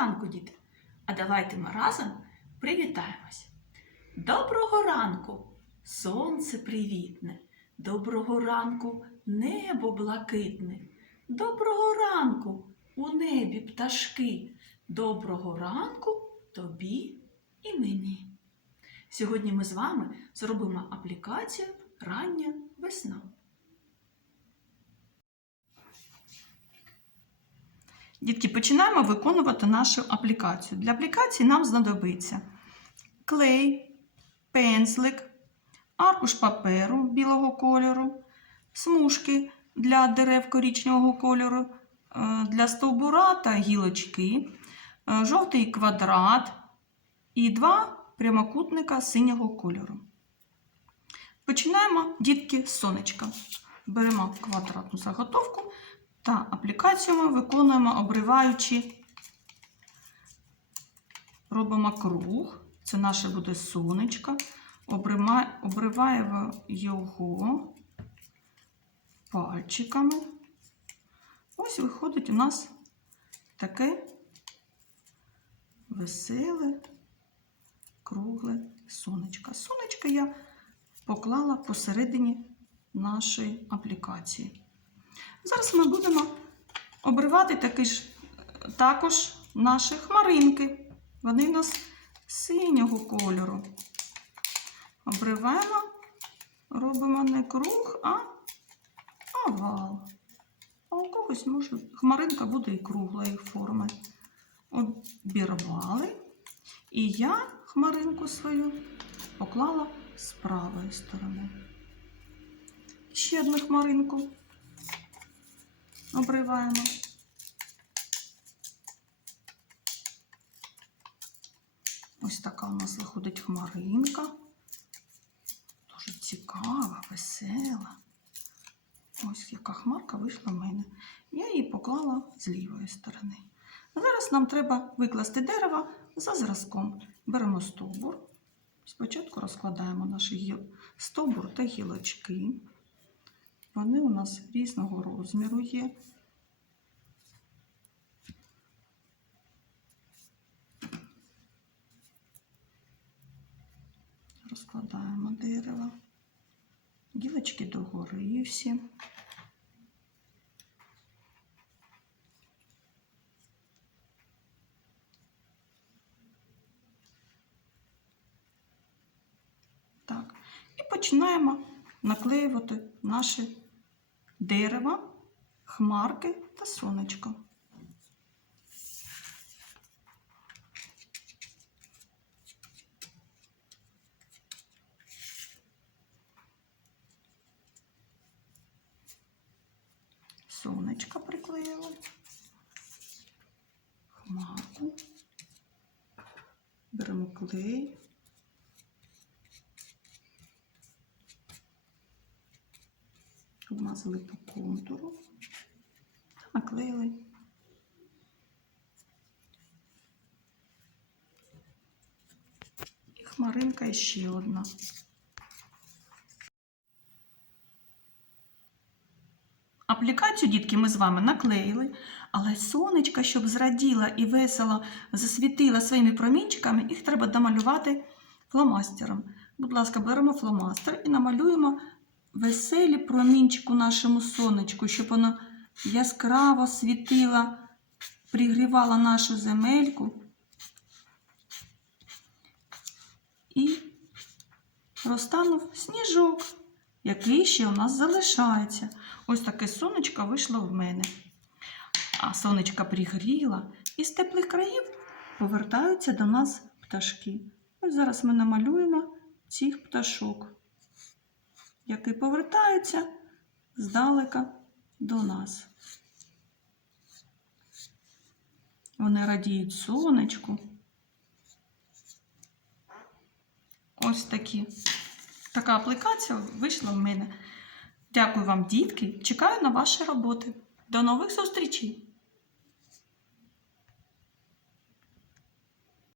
ранку, діти! А давайте ми разом привітаємось. Доброго ранку, сонце привітне, доброго ранку, небо блакитне, доброго ранку у небі пташки, доброго ранку тобі і мені. Сьогодні ми з вами зробимо аплікацію Рання весна. Дітки, починаємо виконувати нашу аплікацію. Для аплікації нам знадобиться клей, пензлик, аркуш паперу білого кольору, смужки для дерев коричневого кольору, е, для стовбура та гілочки, е, жовтий квадрат і два прямокутника синього кольору. Починаємо, дітки, з сонечка. Беремо квадратну заготовку та аплікацію ми виконуємо, обриваючи, робимо круг. Це наше буде сонечко. Обриваємо його пальчиками. Ось виходить у нас таке веселе, кругле сонечко. Сонечко я поклала посередині нашої аплікації. Зараз ми будемо обривати таки ж, також наші хмаринки. Вони у нас синього кольору. Обриваємо, робимо не круг, а овал. А у когось може хмаринка буде і круглої форми. Обірвали. І я хмаринку свою поклала з правої сторони. Ще одну хмаринку обриваємо. Ось така у нас виходить хмаринка. Дуже цікава, весела. Ось яка хмарка вийшла в мене. Я її поклала з лівої сторони. Зараз нам треба викласти дерево за зразком. Беремо стовбур. Спочатку розкладаємо наш стовбур та гілочки. Вони у нас різного розміру є. Розкладаємо дерево. Гілочки догори всі. Так. І починаємо наклеювати наше дерево, хмарки та сонечко. Сонечко приклеїли, хмарку, беремо клей. Обмазали по контуру та наклеїли. І хмаринка ще одна. Аплікацію, дітки, ми з вами наклеїли, але сонечко, щоб зраділа і весело засвітила своїми промінчиками, їх треба домалювати фломастером. Будь ласка, беремо фломастер і намалюємо веселі промінчику нашому сонечку, щоб воно яскраво світило, пригрівало нашу земельку. І розтанув сніжок, який ще у нас залишається. Ось таке сонечко вийшло в мене. А сонечко пригріло, і з теплих країв повертаються до нас пташки. Ось зараз ми намалюємо цих пташок які повертаються здалека до нас. Вони радіють сонечку. Ось такі. Така аплікація вийшла в мене. Дякую вам, дітки. Чекаю на ваші роботи. До нових зустрічей!